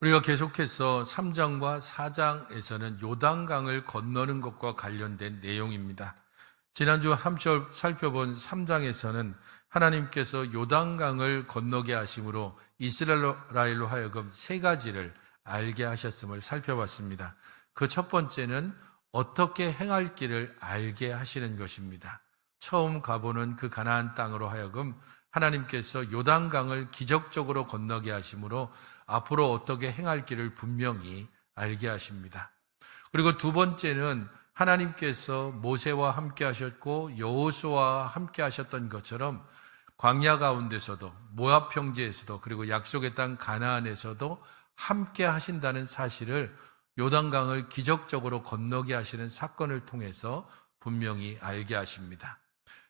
우리가 계속해서 3장과 4장에서는 요단강을 건너는 것과 관련된 내용입니다. 지난주 함께 살펴본 3장에서는 하나님께서 요단강을 건너게 하심으로 이스라엘로 하여금 세 가지를 알게 하셨음을 살펴봤습니다. 그 첫 번째는 어떻게 행할 길을 알게 하시는 것입니다. 처음 가보는 그 가나안 땅으로 하여금 하나님께서 요단강을 기적적으로 건너게 하심으로 앞으로 어떻게 행할 길을 분명히 알게 하십니다. 그리고 두 번째는 하나님께서 모세와 함께 하셨고 여호수아와 함께 하셨던 것처럼 광야 가운데서도 모압 평지에서도 그리고 약속의 땅 가나안에서도 함께 하신다는 사실을 요단강을 기적적으로 건너게 하시는 사건을 통해서 분명히 알게 하십니다.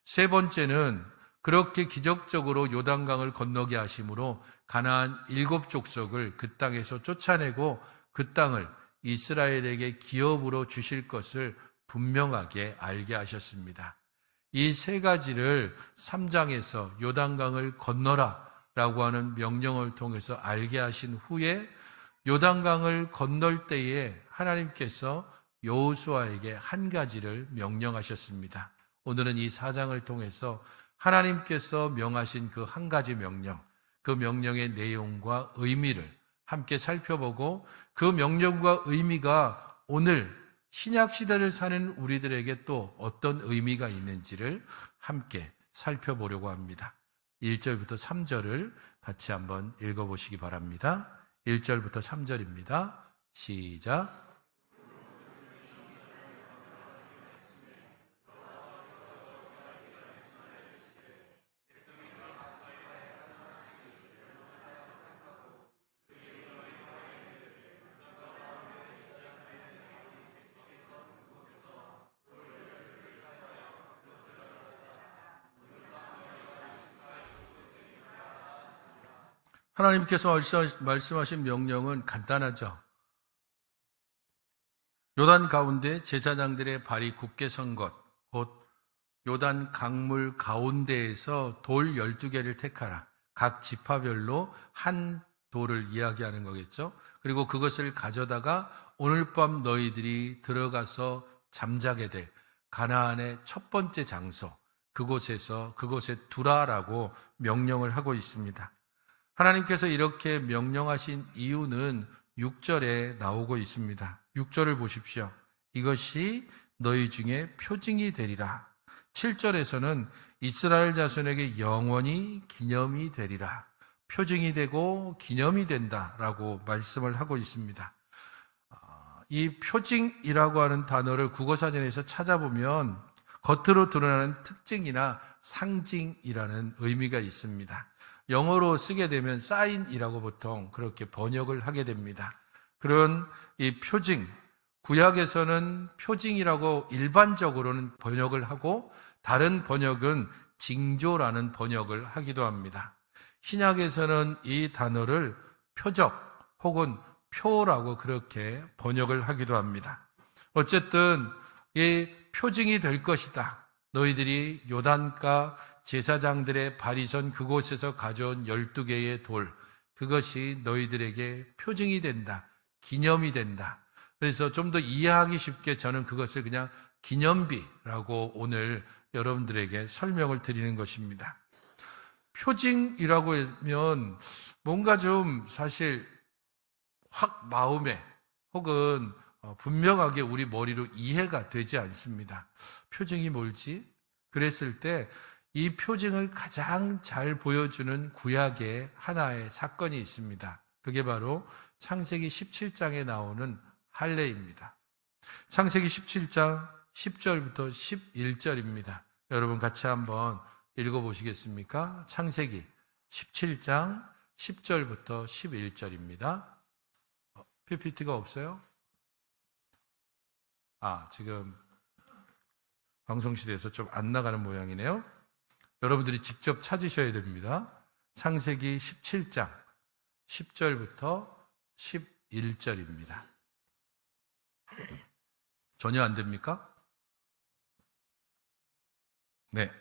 세 번째는 그렇게 기적적으로 요단강을 건너게 하심으로 가나안 7족속을 그 땅에서 쫓아내고 그 땅을 이스라엘에게 기업으로 주실 것을 분명하게 알게 하셨습니다. 이 세 가지를 3장에서 요단강을 건너라 라고 하는 명령을 통해서 알게 하신 후에 요단강을 건널 때에 하나님께서 여호수아에게 한 가지를 명령하셨습니다. 오늘은 이 4장을 통해서 하나님께서 명하신 그 한 가지 명령, 그 명령의 내용과 의미를 함께 살펴보고 그 명령과 의미가 오늘 신약시대를 사는 우리들에게 또 어떤 의미가 있는지를 함께 살펴보려고 합니다. 1절부터 3절을 같이 한번 읽어보시기 바랍니다. 1절부터 3절입니다. 시작. 하나님께서 말씀하신 명령은 간단하죠. 요단 가운데 제사장들의 발이 굳게 선 것, 곧 요단 강물 가운데에서 돌 12개를 택하라. 각 지파별로 한 돌을 이야기하는 거겠죠. 그리고 그것을 가져다가 오늘 밤 너희들이 들어가서 잠자게 될 가나안의 첫 번째 장소, 그곳에 두라라고 명령을 하고 있습니다. 하나님께서 이렇게 명령하신 이유는 6절에 나오고 있습니다. 6절을 보십시오. 이것이 너희 중에 표징이 되리라. 7절에서는 이스라엘 자손에게 영원히 기념이 되리라. 표징이 되고 기념이 된다라고 말씀을 하고 있습니다. 이 표징이라고 하는 단어를 국어사전에서 찾아보면 겉으로 드러나는 특징이나 상징이라는 의미가 있습니다. 영어로 쓰게 되면 사인이라고 보통 그렇게 번역을 하게 됩니다. 그런 이 표징, 구약에서는 표징이라고 일반적으로는 번역을 하고 다른 번역은 징조라는 번역을 하기도 합니다. 신약에서는 이 단어를 표적 혹은 표라고 그렇게 번역을 하기도 합니다. 어쨌든 이 표징이 될 것이다. 너희들이 요단가 제사장들의 발이 선 그곳에서 가져온 12개의 돌, 그것이 너희들에게 표징이 된다. 기념이 된다. 그래서 좀 더 이해하기 쉽게 저는 그것을 그냥 기념비라고 오늘 여러분들에게 설명을 드리는 것입니다. 표징이라고 하면 뭔가 좀 사실 확 마음에 혹은 분명하게 우리 머리로 이해가 되지 않습니다. 표징이 뭘지? 그랬을 때 이 표징을 가장 잘 보여주는 구약의 하나의 사건이 있습니다. 그게 바로 창세기 17장에 나오는 할례입니다. 창세기 17장 10절부터 11절입니다. 여러분 같이 한번 읽어보시겠습니까? 창세기 17장 10절부터 11절입니다. PPT가 없어요? 지금 방송실에서 좀 안 나가는 모양이네요. 여러분들이 직접 찾으셔야 됩니다. 창세기 17장 10절부터 11절입니다. 전혀 안 됩니까? 네.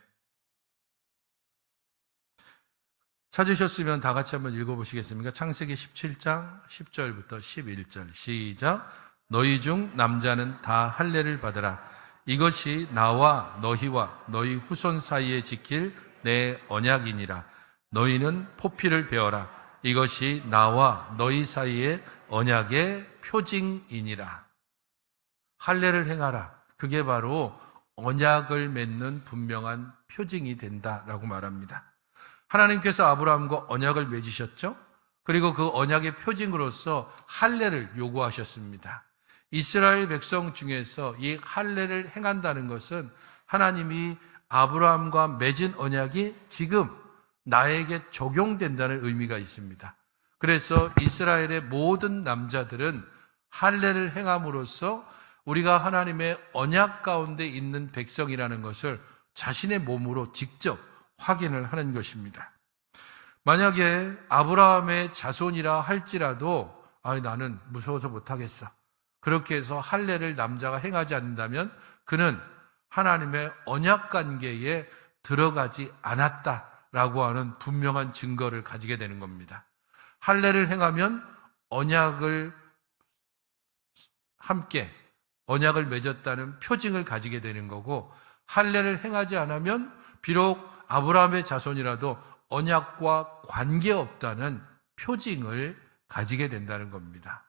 찾으셨으면 다 같이 한번 읽어보시겠습니까? 창세기 17장 10절부터 11절 시작. 너희 중 남자는 다 할례를 받으라. 이것이 나와 너희와 너희 후손 사이에 지킬 내 언약이니라. 너희는 포피를 베어라. 이것이 나와 너희 사이의 언약의 표징이니라. 할례를 행하라. 그게 바로 언약을 맺는 분명한 표징이 된다라고 말합니다. 하나님께서 아브라함과 언약을 맺으셨죠? 그리고 그 언약의 표징으로서 할례를 요구하셨습니다. 이스라엘 백성 중에서 이 할례를 행한다는 것은 하나님이 아브라함과 맺은 언약이 지금 나에게 적용된다는 의미가 있습니다. 그래서 이스라엘의 모든 남자들은 할례를 행함으로써 우리가 하나님의 언약 가운데 있는 백성이라는 것을 자신의 몸으로 직접 확인을 하는 것입니다. 만약에 아브라함의 자손이라 할지라도 나는 무서워서 못하겠어, 그렇게 해서 할례를 남자가 행하지 않는다면 그는 하나님의 언약 관계에 들어가지 않았다라고 하는 분명한 증거를 가지게 되는 겁니다. 할례를 행하면 언약을 함께 언약을 맺었다는 표징을 가지게 되는 거고, 할례를 행하지 않으면 비록 아브라함의 자손이라도 언약과 관계없다는 표징을 가지게 된다는 겁니다.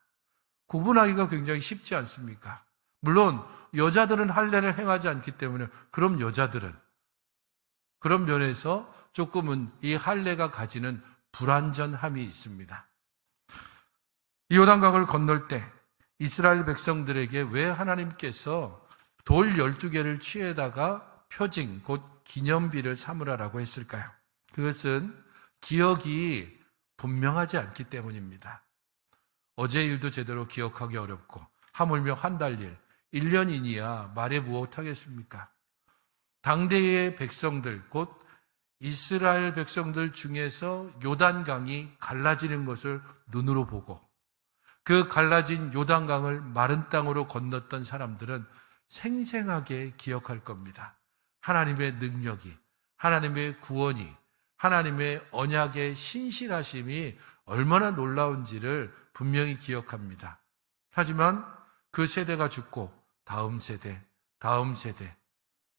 구분하기가 굉장히 쉽지 않습니까? 물론 여자들은 할례를 행하지 않기 때문에 그럼 여자들은 그런 면에서 조금은 이 할례가 가지는 불완전함이 있습니다. 이 요단강을 건널 때 이스라엘 백성들에게 왜 하나님께서 돌 12개를 취해다가 표징, 곧 기념비를 삼으라라고 했을까요? 그것은 기억이 분명하지 않기 때문입니다. 어제 일도 제대로 기억하기 어렵고 하물며 한 달 일, 1년이니야 말해 무엇하겠습니까? 당대의 백성들, 곧 이스라엘 백성들 중에서 요단강이 갈라지는 것을 눈으로 보고 그 갈라진 요단강을 마른 땅으로 건넜던 사람들은 생생하게 기억할 겁니다. 하나님의 능력이, 하나님의 구원이, 하나님의 언약의 신실하심이 얼마나 놀라운지를 분명히 기억합니다. 하지만 그 세대가 죽고 다음 세대, 다음 세대,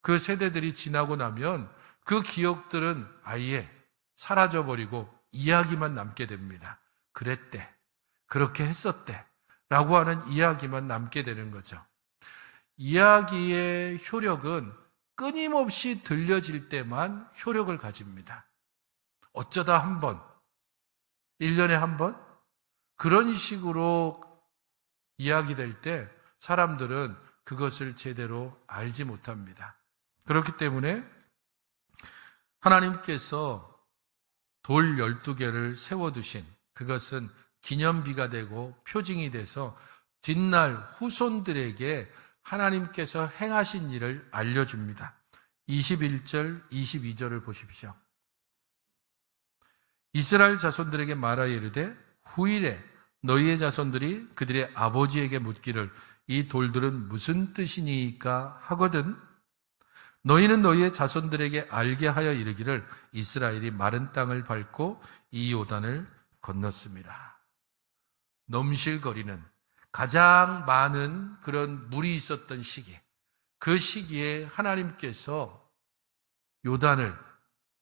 그 세대들이 지나고 나면 그 기억들은 아예 사라져버리고 이야기만 남게 됩니다. 그랬대, 그렇게 했었대 라고 하는 이야기만 남게 되는 거죠. 이야기의 효력은 끊임없이 들려질 때만 효력을 가집니다. 어쩌다 한 번, 1년에 한 번? 그런 식으로 이야기될 때 사람들은 그것을 제대로 알지 못합니다. 그렇기 때문에 하나님께서 돌 12개를 세워두신 그것은 기념비가 되고 표징이 돼서 뒷날 후손들에게 하나님께서 행하신 일을 알려줍니다. 21절, 22절을 보십시오. 이스라엘 자손들에게 말하여 이르되 후일에 너희의 자손들이 그들의 아버지에게 묻기를 이 돌들은 무슨 뜻이니까 하거든 너희는 너희의 자손들에게 알게 하여 이르기를 이스라엘이 마른 땅을 밟고 이 요단을 건넜습니다. 넘실거리는 가장 많은 그런 물이 있었던 시기, 그 시기에 하나님께서 요단을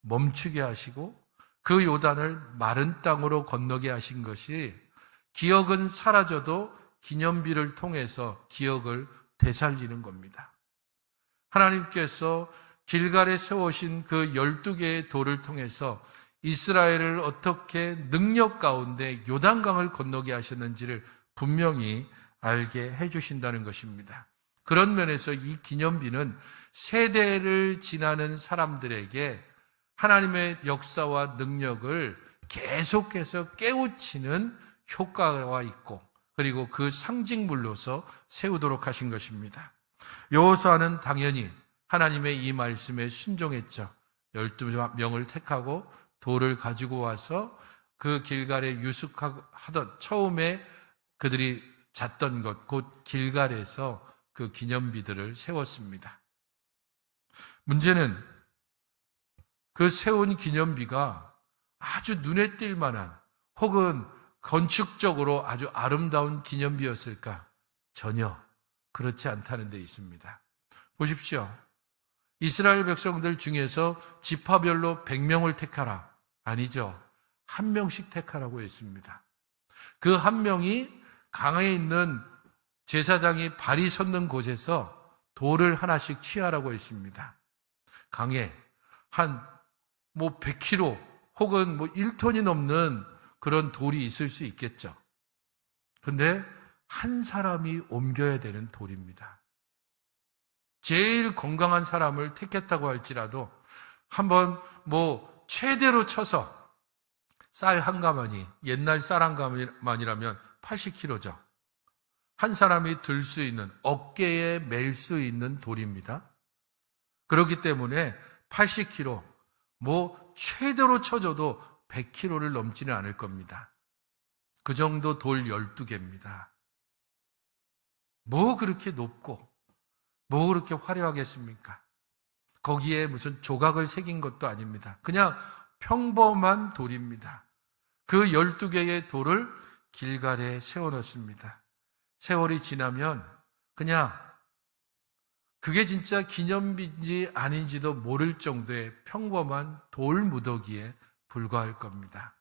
멈추게 하시고 그 요단을 마른 땅으로 건너게 하신 것이 기억은 사라져도 기념비를 통해서 기억을 되살리는 겁니다. 하나님께서 길갈에 세우신 그 12개의 돌을 통해서 이스라엘을 어떻게 능력 가운데 요단강을 건너게 하셨는지를 분명히 알게 해주신다는 것입니다. 그런 면에서 이 기념비는 세대를 지나는 사람들에게 하나님의 역사와 능력을 계속해서 깨우치는 효과가 있고 그리고 그 상징물로서 세우도록 하신 것입니다. 여호수아는 당연히 하나님의 이 말씀에 순종했죠. 12명을 택하고 돌을 가지고 와서 그 길갈에 유숙하던 처음에 그들이 잤던 것, 곧 길갈에서 그 기념비들을 세웠습니다. 문제는 그 세운 기념비가 아주 눈에 띌 만한 혹은 건축적으로 아주 아름다운 기념비였을까? 전혀 그렇지 않다는 데 있습니다. 보십시오. 이스라엘 백성들 중에서 지파별로 100명을 택하라. 아니죠. 한 명씩 택하라고 했습니다. 그 한 명이 강에 있는 제사장이 발이 섰는 곳에서 돌을 하나씩 취하라고 했습니다. 강에 한 100kg 혹은 1톤이 넘는 그런 돌이 있을 수 있겠죠. 근데 한 사람이 옮겨야 되는 돌입니다. 제일 건강한 사람을 택했다고 할지라도 한번 최대로 쳐서 쌀 한 가마니, 옛날 쌀 한 가마니라면 80kg죠. 한 사람이 들 수 있는, 어깨에 맬 수 있는 돌입니다. 그렇기 때문에 80kg, 최대로 쳐줘도 100kg를 넘지는 않을 겁니다. 그 정도 돌 12개입니다. 그렇게 높고 그렇게 화려하겠습니까? 거기에 무슨 조각을 새긴 것도 아닙니다. 그냥 평범한 돌입니다. 그 12개의 돌을 길갈에 세워놓습니다. 세월이 지나면 그냥 그게 진짜 기념비인지 아닌지도 모를 정도의 평범한 돌 무더기에 불과할 겁니다.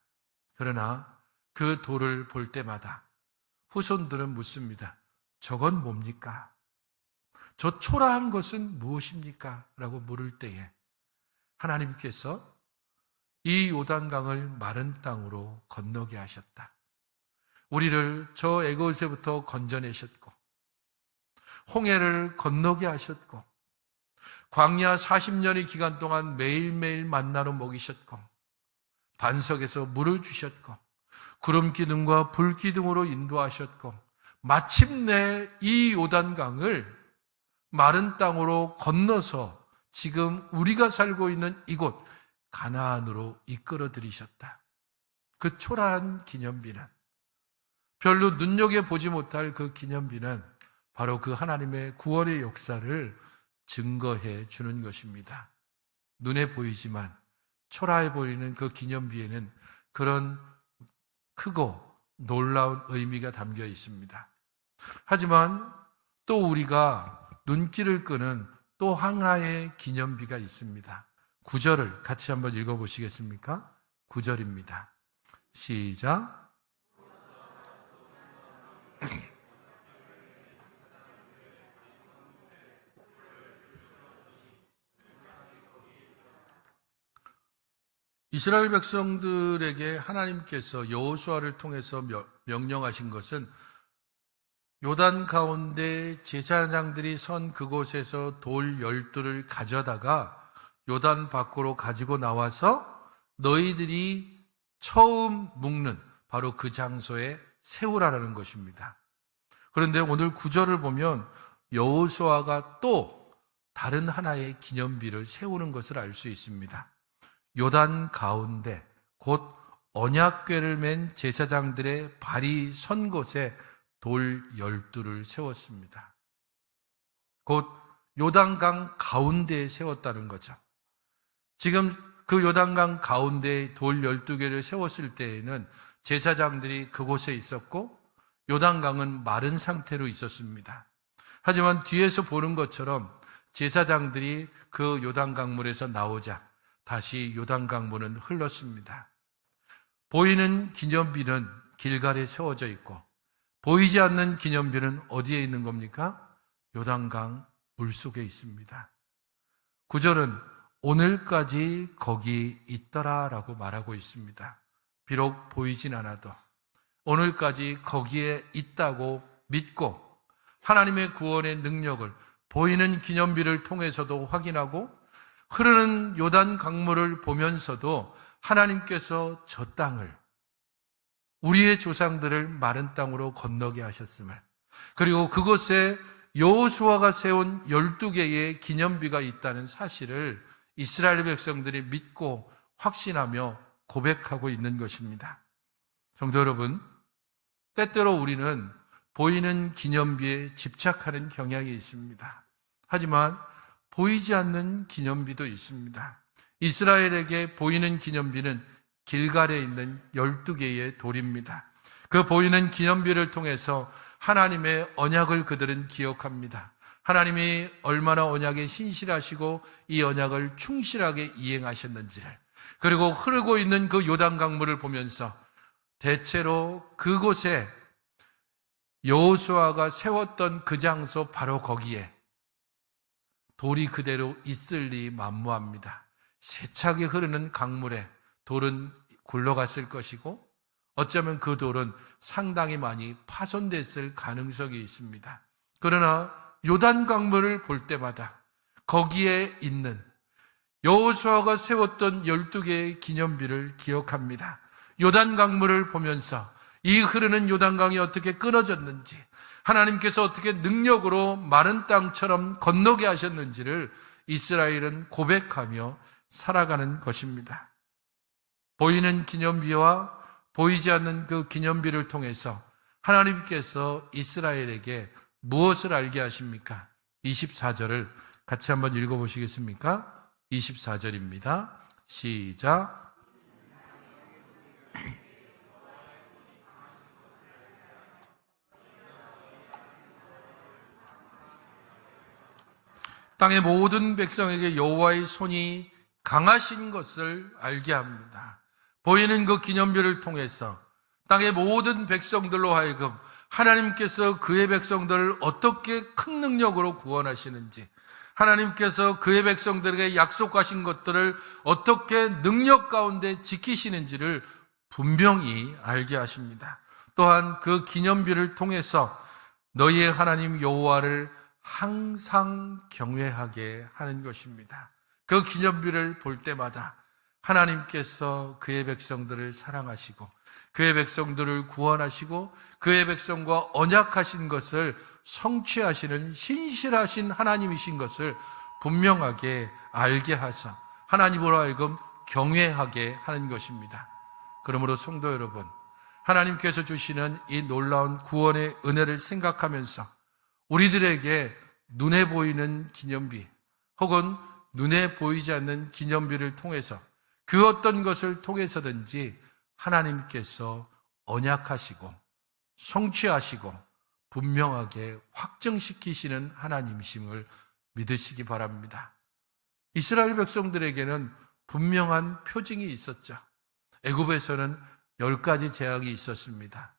그러나 그 돌을 볼 때마다 후손들은 묻습니다. 저건 뭡니까? 저 초라한 것은 무엇입니까? 라고 물을 때에 하나님께서 이 요단강을 마른 땅으로 건너게 하셨다. 우리를 저 애굽에서부터 건져내셨고 홍해를 건너게 하셨고 광야 40년의 기간 동안 매일매일 만나로 먹이셨고 반석에서 물을 주셨고 구름 기둥과 불 기둥으로 인도하셨고 마침내 이 요단강을 마른 땅으로 건너서 지금 우리가 살고 있는 이곳 가나안으로 이끌어 들이셨다. 그 초라한 기념비는, 별로 눈여겨보지 못할 그 기념비는 바로 그 하나님의 구원의 역사를 증거해 주는 것입니다. 눈에 보이지만 초라해 보이는 그 기념비에는 그런 크고 놀라운 의미가 담겨 있습니다. 하지만 또 우리가 눈길을 끄는 또 하나의 기념비가 있습니다. 9절을 같이 한번 읽어보시겠습니까? 9절입니다. 시작. 이스라엘 백성들에게 하나님께서 여호수아를 통해서 명령하신 것은 요단 가운데 제사장들이 선 그곳에서 돌 12를 가져다가 요단 밖으로 가지고 나와서 너희들이 처음 묵는 바로 그 장소에 세우라는 것입니다. 그런데 오늘 9절을 보면 여호수아가 또 다른 하나의 기념비를 세우는 것을 알 수 있습니다. 요단 가운데 곧 언약궤를 맨 제사장들의 발이 선 곳에 돌 12를 세웠습니다. 곧 요단강 가운데에 세웠다는 거죠. 지금 그 요단강 가운데에 돌 12개를 세웠을 때에는 제사장들이 그곳에 있었고 요단강은 마른 상태로 있었습니다. 하지만 뒤에서 보는 것처럼 제사장들이 그 요단강물에서 나오자 다시 요단강물은 흘렀습니다. 보이는 기념비는 길갈에 세워져 있고 보이지 않는 기념비는 어디에 있는 겁니까? 요단강 물속에 있습니다. 9절은 오늘까지 거기 있더라라고 말하고 있습니다. 비록 보이진 않아도 오늘까지 거기에 있다고 믿고 하나님의 구원의 능력을 보이는 기념비를 통해서도 확인하고 흐르는 요단 강물을 보면서도 하나님께서 저 땅을, 우리의 조상들을 마른 땅으로 건너게 하셨음을, 그리고 그곳에 여호수아가 세운 12개의 기념비가 있다는 사실을 이스라엘 백성들이 믿고 확신하며 고백하고 있는 것입니다. 성도 여러분, 때때로 우리는 보이는 기념비에 집착하는 경향이 있습니다. 하지만 보이지 않는 기념비도 있습니다. 이스라엘에게 보이는 기념비는 길갈에 있는 12개의 돌입니다. 그 보이는 기념비를 통해서 하나님의 언약을 그들은 기억합니다. 하나님이 얼마나 언약에 신실하시고 이 언약을 충실하게 이행하셨는지를, 그리고 흐르고 있는 그 요단 강물을 보면서 대체로 그곳에 여호수아가 세웠던 그 장소 바로 거기에 돌이 그대로 있을 리 만무합니다. 세차게 흐르는 강물에 돌은 굴러갔을 것이고 어쩌면 그 돌은 상당히 많이 파손됐을 가능성이 있습니다. 그러나 요단 강물을 볼 때마다 거기에 있는 여호수아가 세웠던 12개의 기념비를 기억합니다. 요단 강물을 보면서 이 흐르는 요단강이 어떻게 끊어졌는지, 하나님께서 어떻게 능력으로 마른 땅처럼 건너게 하셨는지를 이스라엘은 고백하며 살아가는 것입니다. 보이는 기념비와 보이지 않는 그 기념비를 통해서 하나님께서 이스라엘에게 무엇을 알게 하십니까? 24절을 같이 한번 읽어보시겠습니까? 24절입니다. 시작. 땅의 모든 백성에게 여호와의 손이 강하신 것을 알게 합니다. 보이는 그 기념비를 통해서 땅의 모든 백성들로 하여금 하나님께서 그의 백성들을 어떻게 큰 능력으로 구원하시는지, 하나님께서 그의 백성들에게 약속하신 것들을 어떻게 능력 가운데 지키시는지를 분명히 알게 하십니다. 또한 그 기념비를 통해서 너희의 하나님 여호와를 항상 경외하게 하는 것입니다. 그 기념비를 볼 때마다 하나님께서 그의 백성들을 사랑하시고 그의 백성들을 구원하시고 그의 백성과 언약하신 것을 성취하시는 신실하신 하나님이신 것을 분명하게 알게 하사 하나님으로 하여금 경외하게 하는 것입니다. 그러므로 성도 여러분, 하나님께서 주시는 이 놀라운 구원의 은혜를 생각하면서 우리들에게 눈에 보이는 기념비 혹은 눈에 보이지 않는 기념비를 통해서 그 어떤 것을 통해서든지 하나님께서 언약하시고 성취하시고 분명하게 확증시키시는 하나님이심을 믿으시기 바랍니다. 이스라엘 백성들에게는 분명한 표징이 있었죠. 애굽에서는 10가지 재앙이 있었습니다.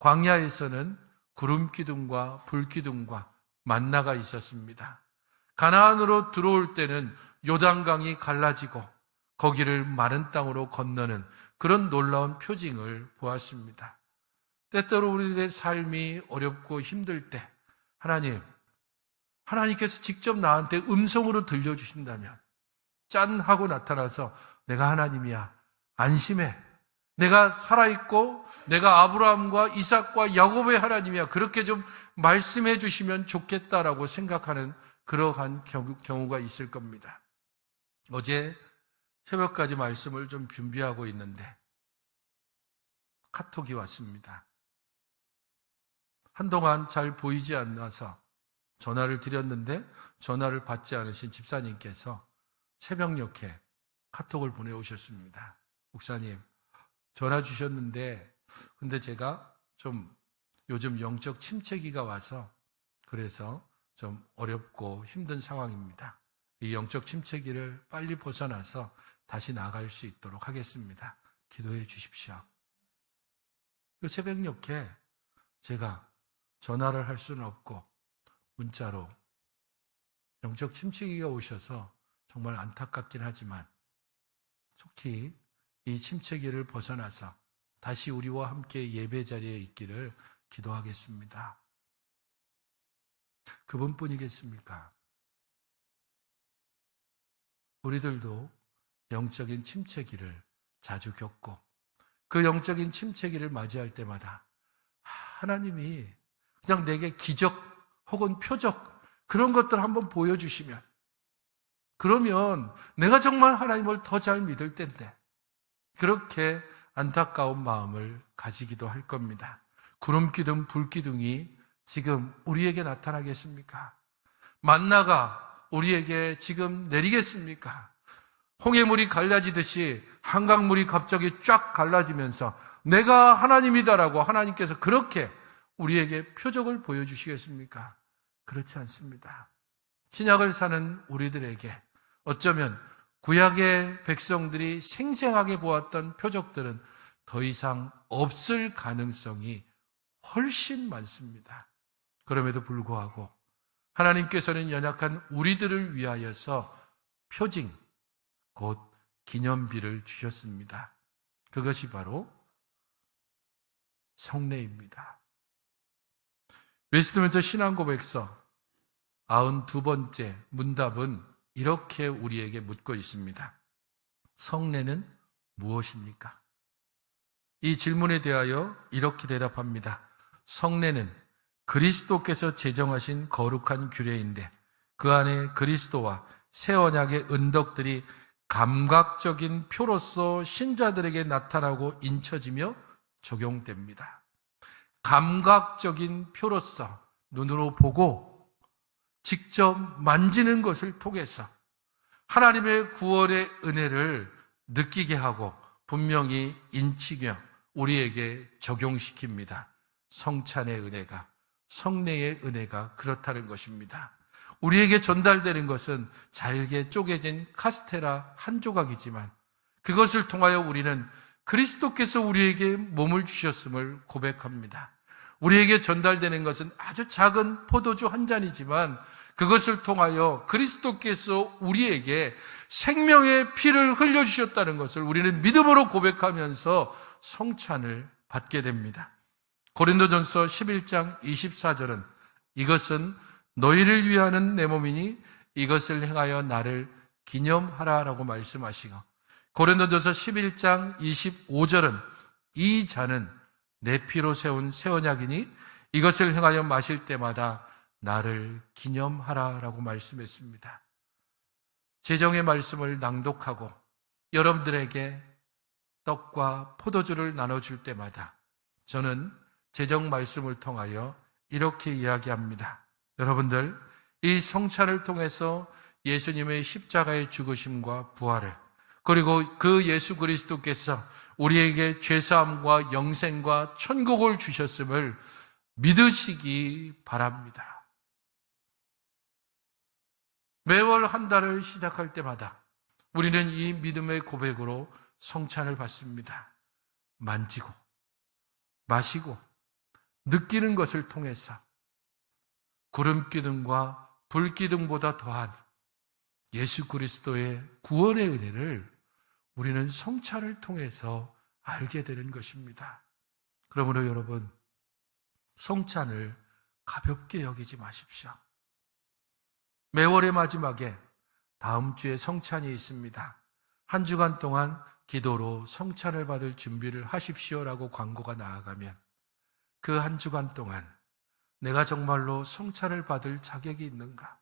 광야에서는 구름 기둥과 불 기둥과 만나가 있었습니다. 가나안으로 들어올 때는 요단강이 갈라지고 거기를 마른 땅으로 건너는 그런 놀라운 표징을 보았습니다. 때때로 우리들의 삶이 어렵고 힘들 때 하나님께서 직접 나한테 음성으로 들려주신다면 짠 하고 나타나서 내가 하나님이야, 안심해, 내가 살아있고 내가 아브라함과 이삭과 야곱의 하나님이야, 그렇게 좀 말씀해 주시면 좋겠다라고 생각하는 그러한 경우가 있을 겁니다. 어제 새벽까지 말씀을 좀 준비하고 있는데 카톡이 왔습니다. 한동안 잘 보이지 않아서 전화를 드렸는데 전화를 받지 않으신 집사님께서 새벽녘에 카톡을 보내오셨습니다. 목사님, 전화 주셨는데 근데 제가 좀 요즘 영적 침체기가 와서 그래서 좀 어렵고 힘든 상황입니다. 이 영적 침체기를 빨리 벗어나서 다시 나갈 수 있도록 하겠습니다. 기도해 주십시오. 그 새벽녘에 제가 전화를 할 수는 없고 문자로 영적 침체기가 오셔서 정말 안타깝긴 하지만 속히 이 침체기를 벗어나서 다시 우리와 함께 예배 자리에 있기를 기도하겠습니다. 그분뿐이겠습니까? 우리들도 영적인 침체기를 자주 겪고 그 영적인 침체기를 맞이할 때마다 하나님이 그냥 내게 기적 혹은 표적 그런 것들 한번 보여주시면, 그러면 내가 정말 하나님을 더 잘 믿을 텐데, 그렇게 안타까운 마음을 가지기도 할 겁니다. 구름기둥, 불기둥이 지금 우리에게 나타나겠습니까? 만나가 우리에게 지금 내리겠습니까? 홍해물이 갈라지듯이 한강물이 갑자기 쫙 갈라지면서 내가 하나님이다라고 하나님께서 그렇게 우리에게 표적을 보여주시겠습니까? 그렇지 않습니다. 신약을 사는 우리들에게 어쩌면 구약의 백성들이 생생하게 보았던 표적들은 더 이상 없을 가능성이 훨씬 많습니다. 그럼에도 불구하고 하나님께서는 연약한 우리들을 위하여서 표징, 곧 기념비를 주셨습니다. 그것이 바로 성례입니다. 웨스트민스터 신앙고백서 92번째 문답은 이렇게 우리에게 묻고 있습니다. 성례는 무엇입니까? 이 질문에 대하여 이렇게 대답합니다. 성례는 그리스도께서 제정하신 거룩한 규례인데 그 안에 그리스도와 새 언약의 은덕들이 감각적인 표로서 신자들에게 나타나고 인쳐지며 적용됩니다. 감각적인 표로서 눈으로 보고 직접 만지는 것을 통해서 하나님의 구원의 은혜를 느끼게 하고 분명히 인치며 우리에게 적용시킵니다. 성찬의 은혜가, 성례의 은혜가 그렇다는 것입니다. 우리에게 전달되는 것은 잘게 쪼개진 카스테라 한 조각이지만 그것을 통하여 우리는 그리스도께서 우리에게 몸을 주셨음을 고백합니다. 우리에게 전달되는 것은 아주 작은 포도주 한 잔이지만 그것을 통하여 그리스도께서 우리에게 생명의 피를 흘려주셨다는 것을 우리는 믿음으로 고백하면서 성찬을 받게 됩니다. 고린도전서 11장 24절은 이것은 너희를 위하는 내 몸이니 이것을 행하여 나를 기념하라라고 말씀하시고, 고린도전서 11장 25절은 이 잔은 내 피로 세운 새 언약이니 이것을 행하여 마실 때마다 나를 기념하라라고 말씀했습니다. 제정의 말씀을 낭독하고 여러분들에게 떡과 포도주를 나눠줄 때마다 저는 제정 말씀을 통하여 이렇게 이야기합니다. 여러분들, 이 성찬을 통해서 예수님의 십자가의 죽으심과 부활을, 그리고 그 예수 그리스도께서 우리에게 죄사함과 영생과 천국을 주셨음을 믿으시기 바랍니다. 매월 한 달을 시작할 때마다 우리는 이 믿음의 고백으로 성찬을 받습니다. 만지고 마시고 느끼는 것을 통해서 구름기둥과 불기둥보다 더한 예수 그리스도의 구원의 은혜를 우리는 성찬을 통해서 알게 되는 것입니다. 그러므로 여러분, 성찬을 가볍게 여기지 마십시오. 매월의 마지막에 다음 주에 성찬이 있습니다. 한 주간 동안 기도로 성찬을 받을 준비를 하십시오라고 광고가 나아가면 그 한 주간 동안 내가 정말로 성찬을 받을 자격이 있는가?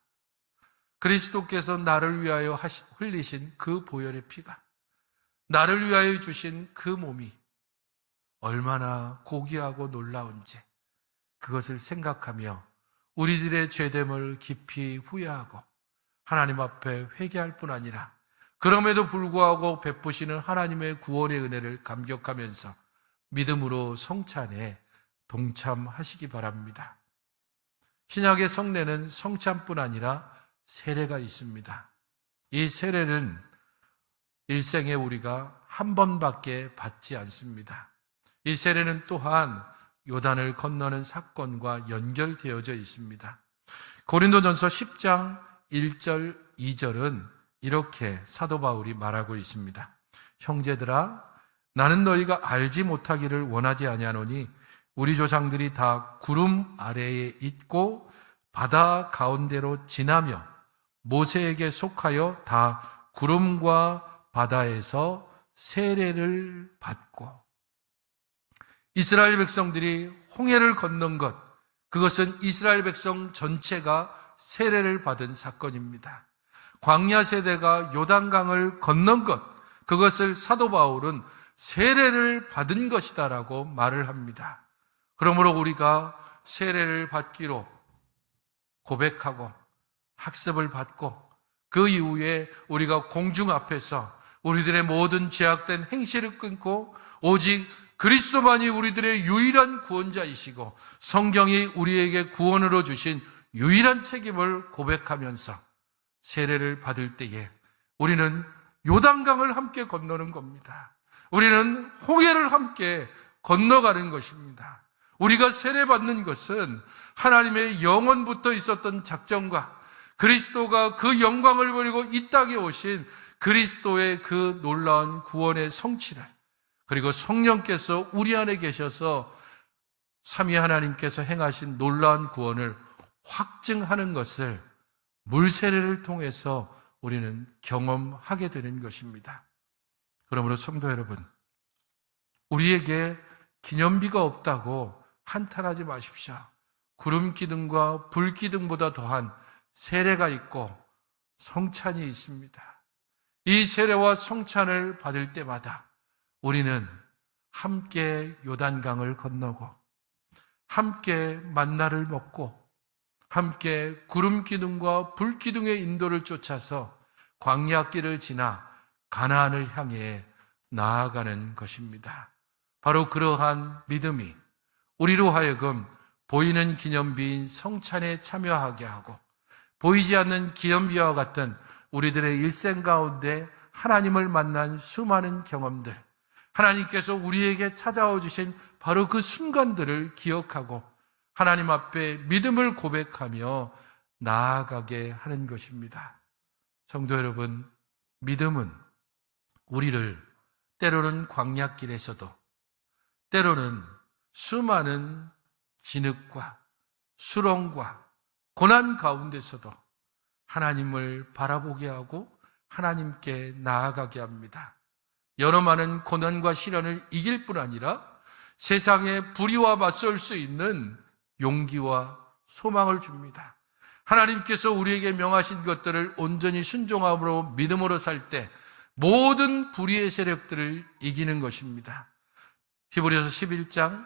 그리스도께서 나를 위하여 흘리신 그 보혈의 피가, 나를 위하여 주신 그 몸이 얼마나 고귀하고 놀라운지 그것을 생각하며 우리들의 죄됨을 깊이 후회하고 하나님 앞에 회개할 뿐 아니라 그럼에도 불구하고 베푸시는 하나님의 구원의 은혜를 감격하면서 믿음으로 성찬에 동참하시기 바랍니다. 신약의 성례는 성찬뿐 아니라 세례가 있습니다. 이 세례는 일생에 우리가 한 번밖에 받지 않습니다. 이 세례는 또한 요단을 건너는 사건과 연결되어져 있습니다. 고린도전서 10장 1절 2절은 이렇게 사도 바울이 말하고 있습니다. 형제들아, 나는 너희가 알지 못하기를 원하지 아니하노니 우리 조상들이 다 구름 아래에 있고 바다 가운데로 지나며 모세에게 속하여 다 구름과 바다에서 세례를 받고, 이스라엘 백성들이 홍해를 건넌 것, 그것은 이스라엘 백성 전체가 세례를 받은 사건입니다. 광야 세대가 요단강을 건넌 것, 그것을 사도 바울은 세례를 받은 것이다라고 말을 합니다. 그러므로 우리가 세례를 받기로 고백하고 학습을 받고 그 이후에 우리가 공중 앞에서 우리들의 모든 제약된 행실을 끊고 오직 그리스도만이 우리들의 유일한 구원자이시고 성경이 우리에게 구원으로 주신 유일한 책임을 고백하면서 세례를 받을 때에 우리는 요단강을 함께 건너는 겁니다. 우리는 홍해를 함께 건너가는 것입니다. 우리가 세례받는 것은 하나님의 영원부터 있었던 작정과 그리스도가 그 영광을 버리고 이 땅에 오신 그리스도의 그 놀라운 구원의 성취를, 그리고 성령께서 우리 안에 계셔서 삼위 하나님께서 행하신 놀라운 구원을 확증하는 것을 물세례를 통해서 우리는 경험하게 되는 것입니다. 그러므로 성도 여러분, 우리에게 기념비가 없다고 한탄하지 마십시오. 구름 기둥과 불 기둥보다 더한 세례가 있고 성찬이 있습니다. 이 세례와 성찬을 받을 때마다 우리는 함께 요단강을 건너고 함께 만나를 먹고 함께 구름 기둥과 불 기둥의 인도를 쫓아서 광야길을 지나 가나안을 향해 나아가는 것입니다. 바로 그러한 믿음이 우리로 하여금 보이는 기념비인 성찬에 참여하게 하고 보이지 않는 기념비와 같은 우리들의 일생 가운데 하나님을 만난 수많은 경험들, 하나님께서 우리에게 찾아와 주신 바로 그 순간들을 기억하고 하나님 앞에 믿음을 고백하며 나아가게 하는 것입니다. 성도 여러분, 믿음은 우리를 때로는 광야길에서도 때로는 수많은 진흙과 수렁과 고난 가운데서도 하나님을 바라보게 하고 하나님께 나아가게 합니다. 여러 많은 고난과 시련을 이길 뿐 아니라 세상의 불의와 맞설 수 있는 용기와 소망을 줍니다. 하나님께서 우리에게 명하신 것들을 온전히 순종함으로 믿음으로 살 때 모든 불의의 세력들을 이기는 것입니다. 히브리서 11장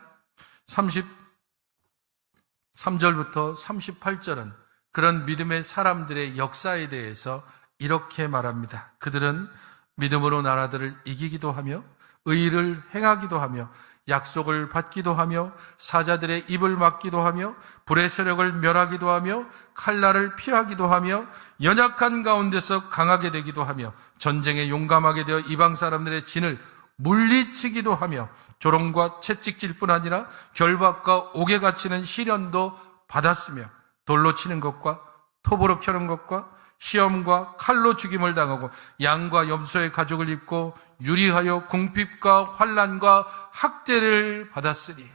33절부터 38절은 그런 믿음의 사람들의 역사에 대해서 이렇게 말합니다. 그들은 믿음으로 나라들을 이기기도 하며 의를 행하기도 하며 약속을 받기도 하며 사자들의 입을 막기도 하며 불의 세력을 멸하기도 하며 칼날을 피하기도 하며 연약한 가운데서 강하게 되기도 하며 전쟁에 용감하게 되어 이방 사람들의 진을 물리치기도 하며 조롱과 채찍질 뿐 아니라 결박과 옥에 갇히는 시련도 받았으며 돌로 치는 것과 톱으로 켜는 것과 시험과 칼로 죽임을 당하고 양과 염소의 가죽을 입고 유리하여 궁핍과 환난과 학대를 받았으니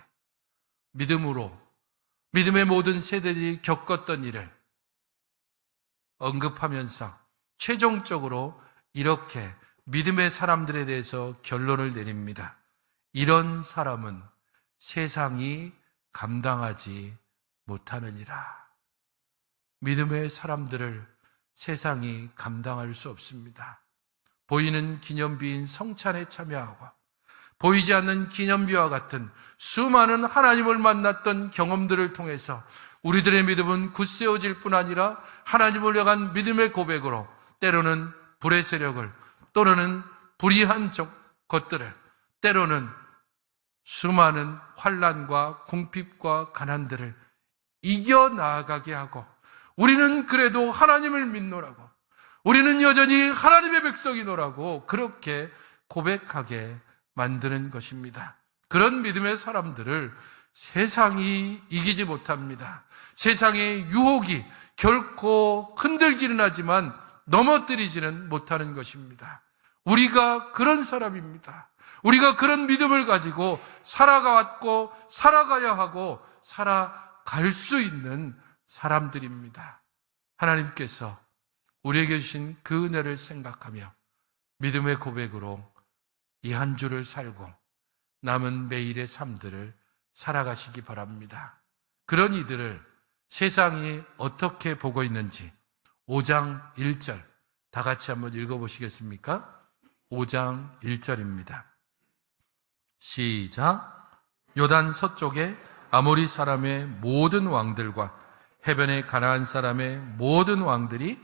믿음으로 믿음의 모든 세대들이 겪었던 일을 언급하면서 최종적으로 이렇게 믿음의 사람들에 대해서 결론을 내립니다. 이런 사람은 세상이 감당하지 못하느니라. 믿음의 사람들을 세상이 감당할 수 없습니다. 보이는 기념비인 성찬에 참여하고 보이지 않는 기념비와 같은 수많은 하나님을 만났던 경험들을 통해서 우리들의 믿음은 굳세어질 뿐 아니라 하나님을 향한 믿음의 고백으로 때로는 불의 세력을, 또는 불의한 것들을, 때로는 수많은 환난과 궁핍과 가난들을 이겨나가게 하고 우리는 그래도 하나님을 믿노라고, 우리는 여전히 하나님의 백성이노라고 그렇게 고백하게 만드는 것입니다. 그런 믿음의 사람들을 세상이 이기지 못합니다. 세상의 유혹이 결코 흔들기는 하지만 넘어뜨리지는 못하는 것입니다. 우리가 그런 사람입니다. 우리가 그런 믿음을 가지고 살아갔고 살아가야 하고 살아갈 수 있는 사람들입니다. 하나님께서 우리에게 주신 그 은혜를 생각하며 믿음의 고백으로 이 한 주를 살고 남은 매일의 삶들을 살아가시기 바랍니다. 그런 이들을 세상이 어떻게 보고 있는지 5장 1절 다 같이 한번 읽어보시겠습니까? 5장 1절입니다. 시작. 요단 서쪽에 아모리 사람의 모든 왕들과 해변의 가나안 사람의 모든 왕들이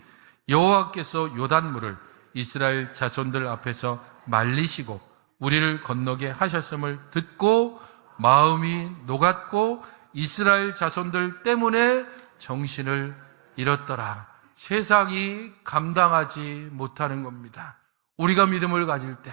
여호와께서 요단물을 이스라엘 자손들 앞에서 말리시고 우리를 건너게 하셨음을 듣고 마음이 녹았고 이스라엘 자손들 때문에 정신을 잃었더라. 세상이 감당하지 못하는 겁니다. 우리가 믿음을 가질 때,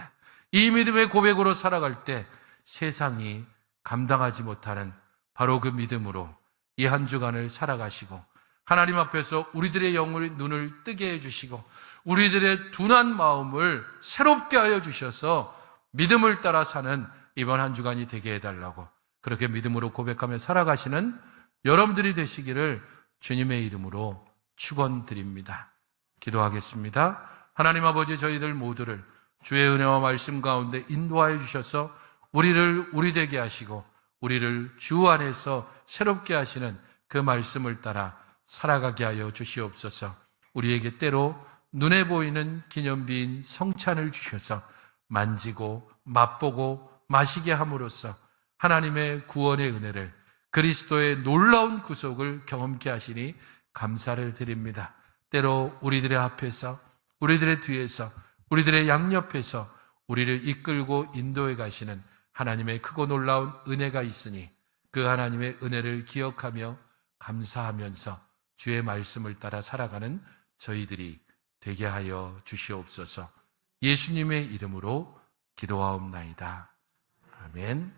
이 믿음의 고백으로 살아갈 때 세상이 감당하지 못하는 바로 그 믿음으로 이 한 주간을 살아가시고 하나님 앞에서 우리들의 영혼의 눈을 뜨게 해주시고 우리들의 둔한 마음을 새롭게 하여 주셔서 믿음을 따라 사는 이번 한 주간이 되게 해달라고, 그렇게 믿음으로 고백하며 살아가시는 여러분들이 되시기를 주님의 이름으로 축원드립니다. 기도하겠습니다. 하나님 아버지, 저희들 모두를 주의 은혜와 말씀 가운데 인도하여 주셔서 우리를 우리 되게 하시고 우리를 주 안에서 새롭게 하시는 그 말씀을 따라 살아가게 하여 주시옵소서. 우리에게 때로 눈에 보이는 기념비인 성찬을 주셔서 만지고 맛보고 마시게 함으로써 하나님의 구원의 은혜를, 그리스도의 놀라운 구속을 경험케 하시니 감사를 드립니다. 때로 우리들의 앞에서, 우리들의 뒤에서, 우리들의 양옆에서 우리를 이끌고 인도해 가시는 하나님의 크고 놀라운 은혜가 있으니 그 하나님의 은혜를 기억하며 감사하면서 주의 말씀을 따라 살아가는 저희들이 되게 하여 주시옵소서. 예수님의 이름으로 기도하옵나이다. 아멘.